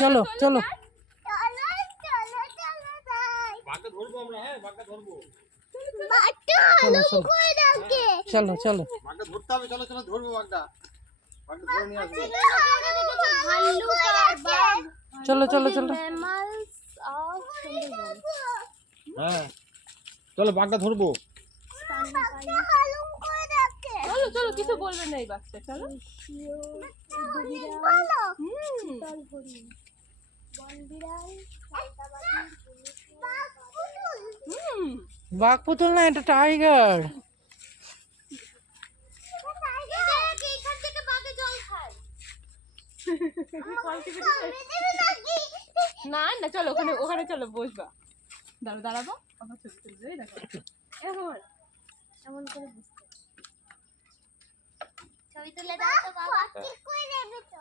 চলো চলো বাঘটা ধরবো আমরা, হ্যাঁ বাঘটা ধরবো। চলো চলো বাঘটা ধরতে হবে, চলো চলো ধরবো বাঘটা। বাঘটা ধরে নিয়ে আসবো। চলো চলো চলো হ্যাঁ চলো বাঘটা ধরবো। চলো চলো, কিছু বলবে না এই বাচ্চা, চলো। বাঘ পুতুল না, এটা টাইগার। না না, চলো ওখানে ওখানে চলো বসবা। দাঁড়াবো, আবার ছবি তুলবে। এই দেখো এখন এমন করে বসতে। ছবি তুলে দাও তো বাবা, ঠিক করে দেবে তো।